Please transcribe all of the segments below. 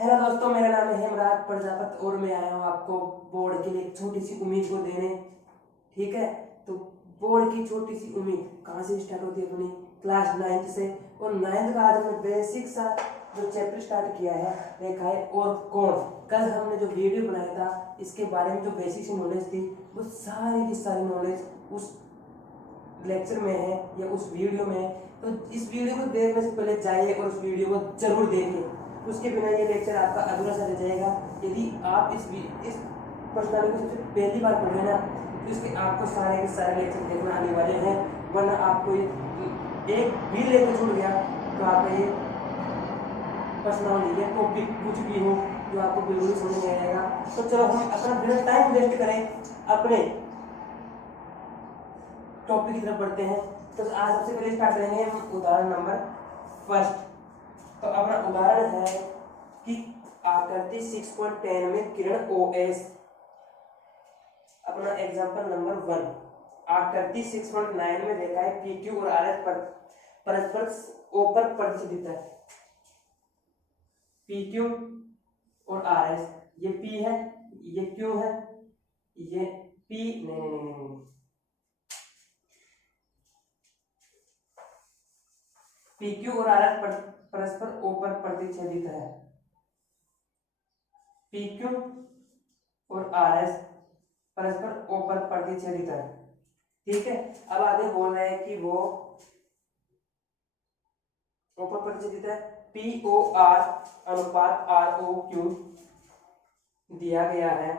Hello दोस्तों, मेरा नाम है हेमराज प्रजापत और मैं आया हूँ आपको बोर्ड के लिए एक छोटी सी उम्मीद को देने। ठीक है, तो बोर्ड की छोटी सी उम्मीद कहाँ से स्टार्ट होती है? अपनी क्लास 9th से। और 9th का आज हमने बेसिक सा जो चैप्टर स्टार्ट किया है, रेखाएं और कोण। कल हमने जो वीडियो बनाया था इसके बारे में जो बेसिक सी नॉलेज थी वो सारी की सारी नॉलेज उस लेक्चर में है या उस वीडियो में है। तो इस वीडियो को देखने से पहले जाइए और उस वीडियो को जरूर देखिए, उसके बिना ये लेक्चर आपका अधूरा सा रह जाएगा। यदि आप इस पर्सनालिटी को सबसे पहली बार पढ़ रहे हैं ना, तो इसके आपको सारे के सारे लेक्चर देखना आने वाले हैं, वरना आपको एक भी लेक्चर छूट गया तो आपका ये पर्सनालिटी है टॉपिक कुछ भी हो जो आपको बिल्कुल समझ नहीं आएगा। तो चलो हम अपना बिना टाइम वेस्ट करें अपने टॉपिक की तरफ बढ़ते हैं। तो आज सबसे पहले स्टार्ट करेंगे हम उदाहरण नंबर फर्स्ट। तो अपना उदाहरण है कि आकृति 6.10 में किरण OS। अपना एग्जांपल नंबर 1, आकृति 6.9 में रेखाएं PQ और RS पर परस्पर O पर प्रतिच्छेदित है। PQ और RS, ये P है, ये Q है, ये P नहीं, PQ और RS परस्पर O पर प्रतिच्छेदित है। PQ और RS परस्पर O पर प्रतिच्छेदित है। ठीक है, अब आगे बोल रहे हैं कि वो O पर प्रतिच्छेदित है। POR अनुपात ROQ दिया गया है।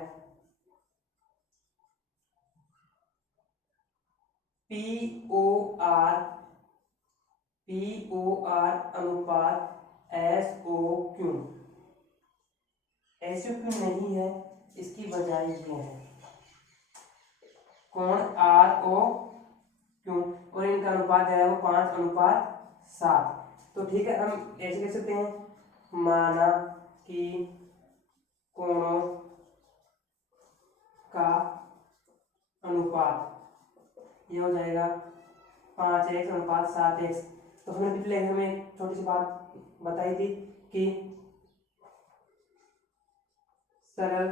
POR अनुपात SOQ नहीं है, इसकी बजाय ये है कोण ROQ और इनका अनुपात है वो 5:7। तो ठीक है, हम ऐसे लिख सकते हैं, माना कि कोणों का अनुपात ये हो जाएगा 5x/7x। तो हमने पिछले लेक्चर में एक छोटी सी बात बताई थी कि सरल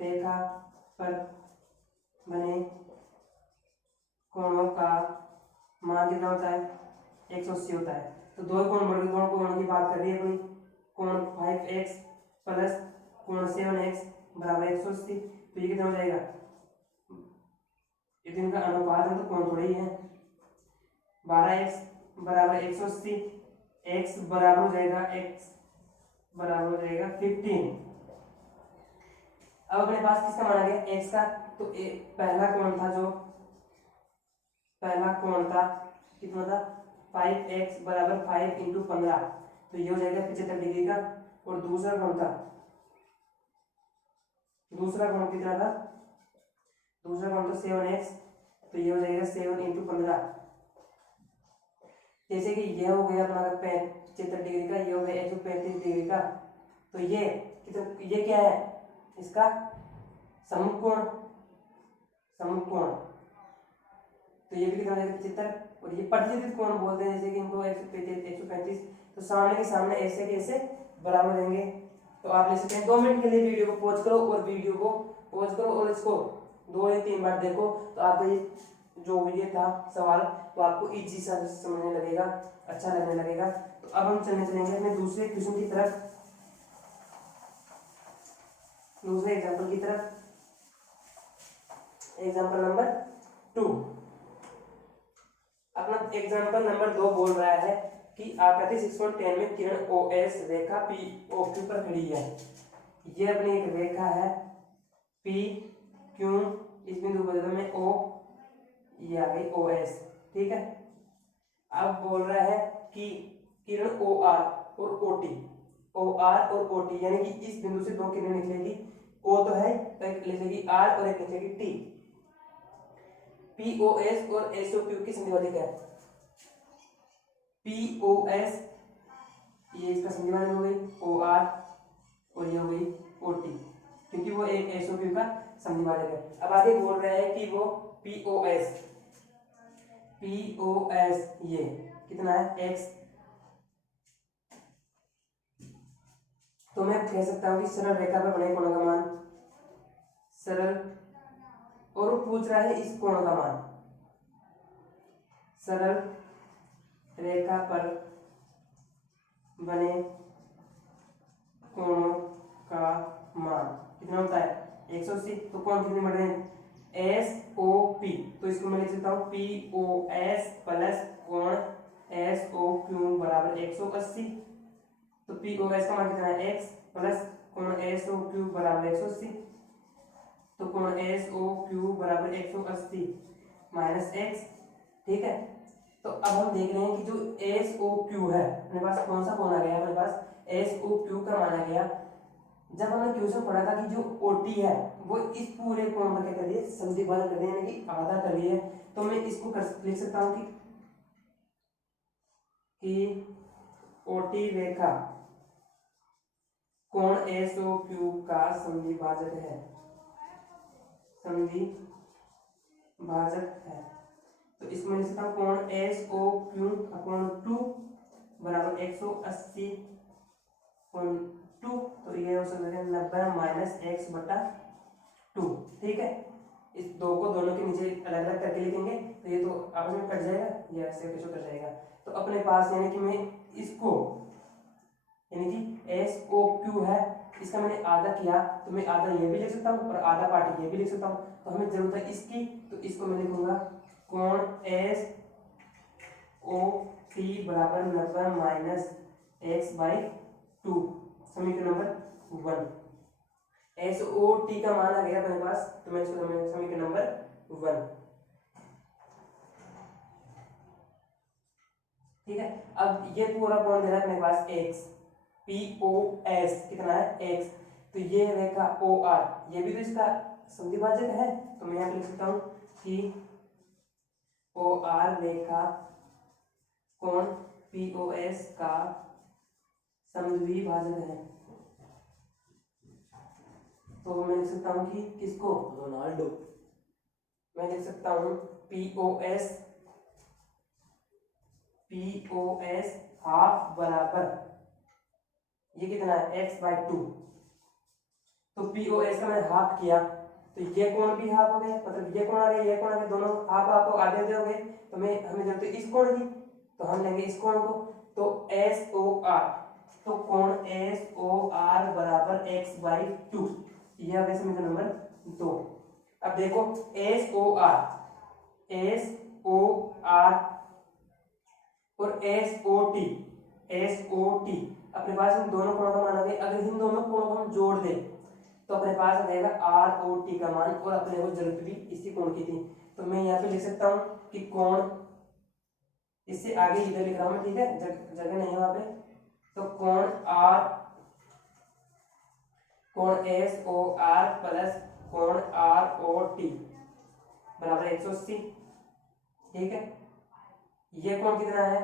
रेखा पर बने कोणों का मान कितना होता है? 180 होता है। तो दो कोण की बात कर रही है अपनी। कोण 5x प्लस कोण 7x बराबर 180। तो ये कितना हो जाएगा? ये इनका अनुपात है तो कोण थोड़ा ही है। 12x बराबर 180, x बराबर हो जाएगा 15। अब अपने पास किसका माना गया? x का। तो पहला कोण था कितना था? 5x बराबर 5 × 15, तो ये हो जाएगा 75 डिग्री का। और दूसरा कोण कितना था? दूसरा कोण था 7x, तो ये हो जाएगा 7 × 15। जैसे कि यह हो गया अपना 75 डिग्री का, ये हो गया 135 डिग्री का। तो ये क्या है? इसका समकोण। तो ये भी कितना हो जाएगा? 75। और ये प्रतिच्छेदित कोण बोलते हैं, जैसे कि इनको 135। तो सामने के सामने ऐसे के ऐसे बराबर रहेंगे। तो आप ले सकते हैं 2 मिनट के लिए वीडियो को पॉज करो और इसको 2 या 3 बार देखो, तो आपको ये जो ये था सवाल तो आपको इजी सा समझने लगेगा, अच्छा लगने लगेगा। तो अब हम चलेंगे अपने दूसरे क्वेश्चन की तरफ, दूसरे एग्जाम्पल की तरफ। Example number 2। अपना एग्जाम्पल नंबर 2 बोल रहा है कि आकृति 6.10 में किरण OS रेखा POQ पर खड़ी है। ये अपनी एक रेखा है PQ, इस बिंदु पर में O, ये आ गई OS। ठीक है, अब बोल रहा है कि किरण OR और OT यानी कि इस बिंदु से 2 किरण निकलेगी। O तो है, तो एक लिखेगी R और एक लिखेगी T। POS और SOQ की संधिवादी क्या है? POS ये इसका संधिवादी हो गई OR और ये हो गई OT, क्योंकि वो एक SOQ का संधिवादक है। अब आगे बोल रहा है कि वो POS ये कितना है? X तो मैं कह सकता हूँ कि सरल रेखा पर बने कोण का मान सरल, और वो पूछ रहा है इस कोण का मान, सरल रेखा पर बने कोणों का मान कितना होता है 180। तो कोण कितने बढ़ रहे हैं एस ओ पी, तो इसको मैं लिख सकता हूँ पी ओ एस प्लस कोण एस ओ क्यू बराबर 180। तो पी ओ एस का मान कितना है एक्स प्लस कोण एस ओ क्यू बराबर 180। तो कोण एस ओ क्यू बराबर 180 माइनस एक्स। ठीक है, तो अब हम देख रहे हैं कि जो एस ओ क्यू है अपने पास कौन सा कोण आ गया, अपने पास एस ओ क्यू का मान आ गया। जब हमने क्वेश्चन पढ़ा था कि जो ओटी है वो इस पूरे कोण का क्या कर रही है समद्विभाजन कर रही है, यानी कि आधा कर रही है। तो मैं इसको लिख सकता हूं कि ओटी रेखा कोण एस ओ क्यू का समद्विभाजक है, समद्विभाजक है। तो इसमें लिख सकता हूं कोण एस ओ क्यू अपॉन 2 बराबर 180 कोण 2। तो ये हो सकता है 90 माइनस एक्स बटा 2। ठीक है, इस दो को दोनों के नीचे अलग अलग करके लिखेंगे तो ये तो आपस में कट जाएगा, ये ऐसे कैसे कट जाएगा। तो अपने पास यानी कि मैं इसको यानी कि एस ओ क्यू है, इसका मैंने आधा किया तो मैं आधा ये भी लिख सकता हूँ और आधा पार्ट ये भी लिख सकता हूँ। तो हमें जरूरत है इसकी, तो इसको मैं लिखूंगा कोण एस ओ टी बराबर 90 माइनस एक्स बाई 2, समीकरण नंबर 1। एस ओ टी का मान आ गया अपने पास, तो मैं इसको समीकरण नंबर 1। ठीक है, अब ये पूरा कोण दे रहा है अपने पास एक्स, पी ओ एस कितना है एक्स। तो ये रेखा ओ आर ये भी तो इसका समद्विभाजक है, तो मैं यहाँ लिख सकता हूँ कि ओ आर रेखा कोण पी ओ एस का समद्विभाजक है। तो मैं लिख सकता हूँ कि किसको रोनाल्डो, मैं लिख सकता हूँ पी ओ एस हाफ बराबर ये कितना है एक्स बाई 2। तो पी ओ एस का मैंने हाफ किया तो ये कोण भी हाफ हो गया, मतलब ये कोण आ गया ये कोण आ गया, दोनों हाफ हाफ आधे आधे हो गए। तो हमें जरूरत है इस कोण की, तो हम लेंगे इस कोण को। तो एस ओ आर, तो कोण एस ओ आर बराबर एक्स बाई 2, ये आ गया समीकरण नंबर 2। अब देखो एस ओ आर और एस ओ टी अपने पास इन दोनों कोणों का मान आ गया। अगर इन दोनों कोणों को हम जोड़ दें तो अपने पास आ जाएगा आर ओ टी का मान, और अपने को जरूरत भी इसी कोण की थी। तो मैं यहाँ पे लिख सकता हूँ कि कोण, इससे आगे इधर लिख रहा हूँ मैं, ठीक है, जगह नहीं है वहां पे। तो कोण एस ओ आर प्लस कोण आर ओ टी बराबर 180। ठीक है, ये कोण कितना है,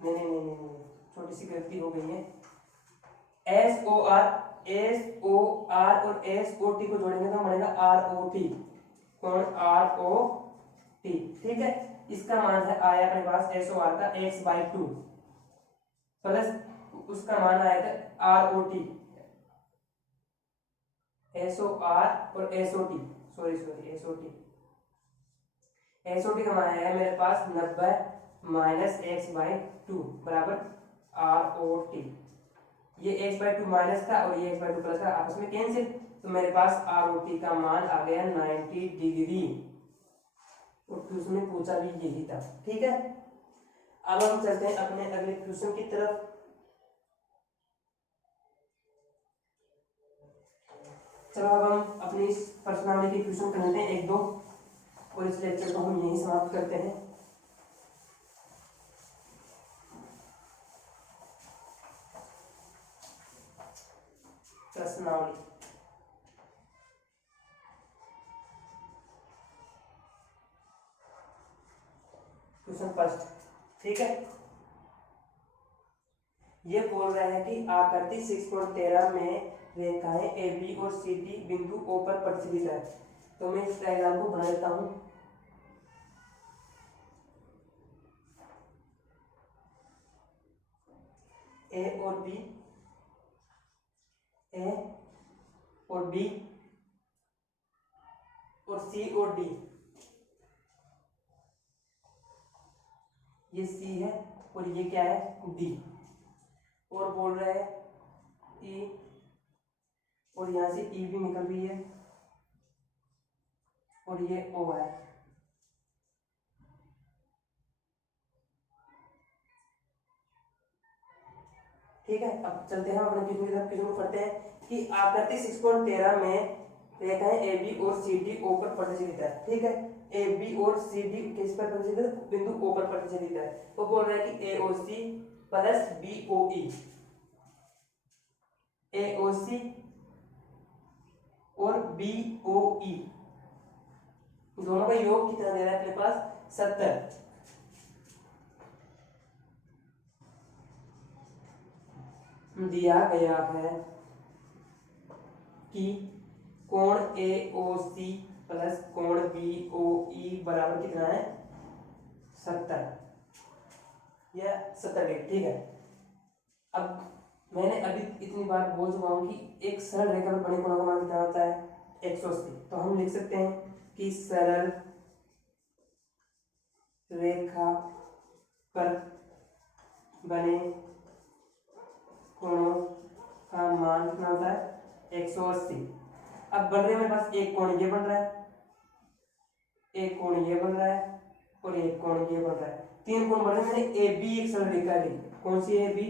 नहीं, छोटी सी गलती हो गई है। एस ओ आर और एस ओ टी को जोड़ेंगे तो बनेगा आर ओ टी, कोण आर ओ टी। ठीक है, इसका मान है आया अपने पास एस ओ आर का एक्स बाई 2 प्लस उसका मान आया था R O T, S O R और S O T, sorry S O T का मान आया है मेरे पास 90 माइनस एक्स बाई 2 बराबर आर ओ टी। ये एक्स बाई 2 माइनस का और ये एक्स बाई 2 प्लस का आपस में कैंसिल, तो मेरे पास आर ओ टी का मान आ गया 90 डिग्री, और क्वेश्चन में पूछा भी यही था। ठीक है, अब हम चलते हैं अपने अगले क्वेश्चन की तरफ। चलो अब हम अपनी प्रश्नावली के क्वेश्चन कर लेते हैं एक दो, और इस लेक्चर को हम यहीं समाप्त करते हैं। प्रश्नावली, क्वेश्चन फर्स्ट। ठीक है, ये बोल रहा है कि आकृति 6.13 में रेखाएं ए बी और सी डी बिंदु ओ पर प्रतिष्ठित है। तो मैं इस डायग्राम को बना लेता हूं। ए और बी, ए और बी और सी और डी, ये सी है और ये क्या है डी, और बोल रहा है ई, और यहां से ई भी निकल रही है और ये ओ है। ठीक है, अब चलते हैं अपने क्वेश्चन की तरफ। क्वेश्चन को पढ़ते हैं कि आकृति 6.13 में रेखाएं ए बी और सी डी ओ पर प्रतिच्छेदित है। ठीक है, ए बी और सी डी किस पर प्रतिच्छेदित है? बिंदु ओ पर प्रतिच्छेदित है। वो बोल रहा है कि ए ओ सी प्लस बी ओ ई, ए ओ सी और बी ओ ई दोनों का योग कितना दे रहा है अपने पास? 70। दिया गया है कि कोण ए ओ सी प्लस कोण बी ओ ई बराबर कितना है? 70 या 70 डिग्री। ठीक है, अब मैंने अभी इतनी बार बोल चुका हूं कि एक सरल रेखा पर बने कोणों का मान कितना होता है? 180। तो हम लिख सकते हैं कि सरल रेखा पर बने कोणों का मान कितना होता है? 180। अब बन रहे हैं मेरे पास एक कोण ये बन रहा है, एक कोण ये बन रहा है और एक कोण ये बन रहा है। तीन कोण बन रहे हैं। मैंने ए बी एक सरल रेखा ली। कौन सी ए बी?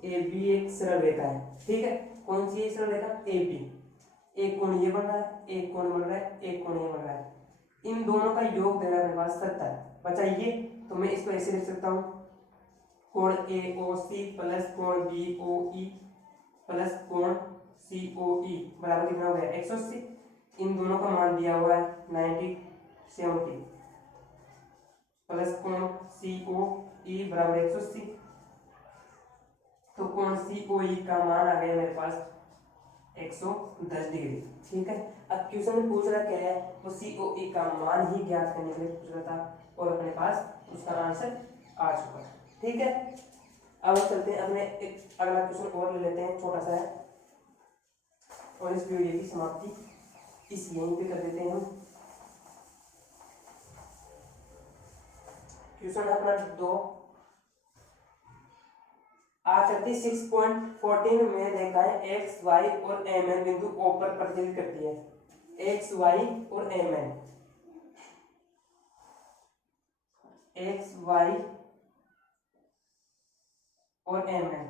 ए बी एक सरल रेखा है। ठीक है, कौन सी है सरल रेखा? A B. एक कोण ये बन रहा है, एक कोण बन रहा है, एक कोण ये बन रहा है। इन दोनों का योग दे रहा है मेरे पास 70। बचाइए, तो मैं इसको ऐसे लिख सकता हूँ, कोण ए ओ सी प्लस कोण बी ओ ई प्लस कोण सी ओ ई बराबर कितना हो गया? 180। इन दोनों का मान दिया हुआ है 90 70 प्लस कोण सी ओ ई बराबर 180। तो कोण सी ओ ई का मान आ गया मेरे पास 110 डिग्री। ठीक है, अब क्वेश्चन में पूछ रहा क्या है? वो सी ओ ई का मान ही ज्ञात करने के लिए पूछ रहा था और अपने पास उसका आंसर आ चुका है। ठीक है, अब हम चलते हैं अपने एक अगला क्वेश्चन और ले लेते हैं, छोटा सा है, और इस वीडियो की समाप्ति इस यहीं पे कर देते हैं हम। क्वेश्चन अपना 2, आकृति 6.14 में रेखाएं एक्स वाई और एम एन बिंदु ओ पर प्रतिच्छेदित करती है। एक्स वाई और एम एन, एक्स वाई और एम एन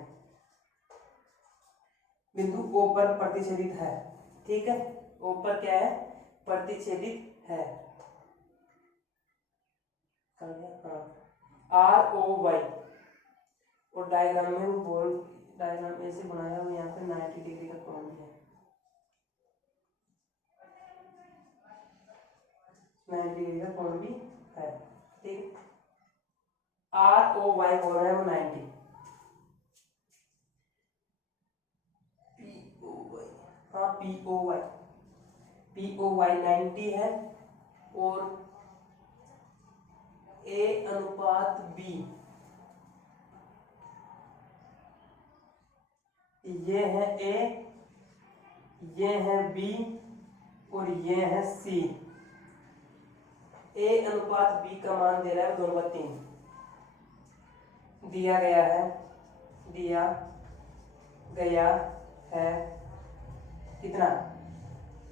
बिंदु ओ पर प्रतिच्छेदित है। ठीक है, ओ पर क्या है? प्रतिच्छेदित है। आर ओ वाई, और डायग्राम में वो बोल डायग्राम ऐसे बनाया हुआ, यहाँ पे 90 डिग्री का कोण है, 90 डिग्री का कोण भी है। ठीक, आर ओ वाई बोल रहा है वो 90, पी ओ वाई, हाँ पी ओ वाई 90 है और ए अनुपात बी ये है ए, ये है बी और ये है सी। ए अनुपात बी का मान दे रहा है 2/3 दिया गया है कितना?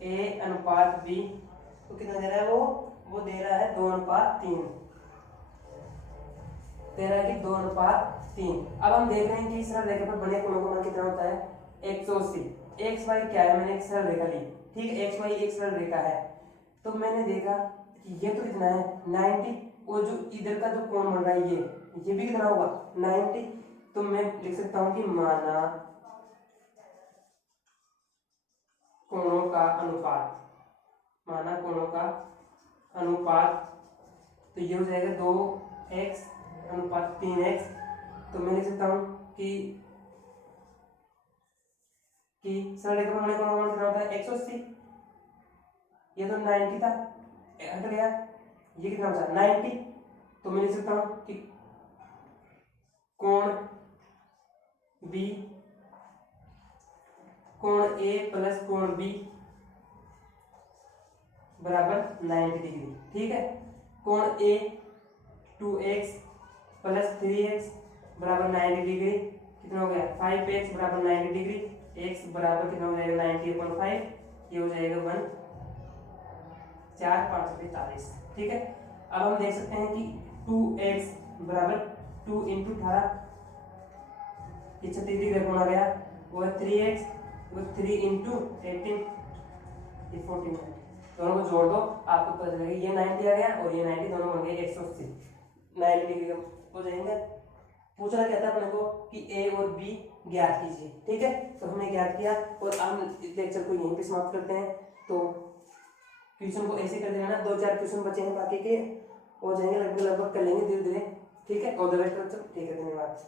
ए अनुपात बी तो कितना दे रहा है? वो दे रहा है 2/3, दे रहा है कि 2/3। अब हम देख रहे हैं कि सरल रेखा पर बने कोणों का मान कितना होता है? 180। एक्स वाई क्या है? मैंने एक सरल रेखा ली। ठीक है, एक्स वाई एक सरल रेखा है, तो मैंने देखा कि ये तो कितना है? 90, और जो इधर का जो कोण बन रहा है ये भी कितना होगा? 90। तो मैं लिख सकता हूं कि माना कोणों का अनुपात, तो ये हो जाएगा 2x अनुपात 3x। तो मैं लिख सकता हूं कि सरल रेखा पर बने कोणों का मान कितना होता है? 180। ये तो 90 था, हट गया, ये कितना बचा? 90। तो मैं लिख सकता हूं कि कोण बी कोण ए प्लस कोण बी बराबर 90 डिग्री। ठीक है, कोण ए 2x प्लस 3x बराबर 90 डिग्री, कितना हो गया 5x बराबर 90 डिग्री, x बराबर कितना हो जाएगा 90/5, ये हो जाएगा 1 4 5 45। ठीक है, अब हम देख सकते हैं कि 2x बराबर 2 इंटू 18, ये 36 डिग्री कोण आ गया, वो है 3x, वो 3 इंटू 18, ये 14 है। दोनों को जोड़ दो, आपको पता चलेगा ये 90 आ गया और ये 90, दोनों बन गए 180, 90 डिग्री हो जाएंगे। पूछना कहता है अपने को कि ए और बी ज्ञात कीजिए। ठीक है, तो हमने ज्ञात किया और हम इस लेक्चर को यहीं पे समाप्त करते हैं। तो क्वेश्चन को ऐसे कर देना ना, 2-4 क्वेश्चन बचे हैं बाकी के, हो जाएंगे लगभग कर लेंगे धीरे धीरे। ठीक है, ऑल द बेस्ट बच्चों। ठीक है, धन्यवाद।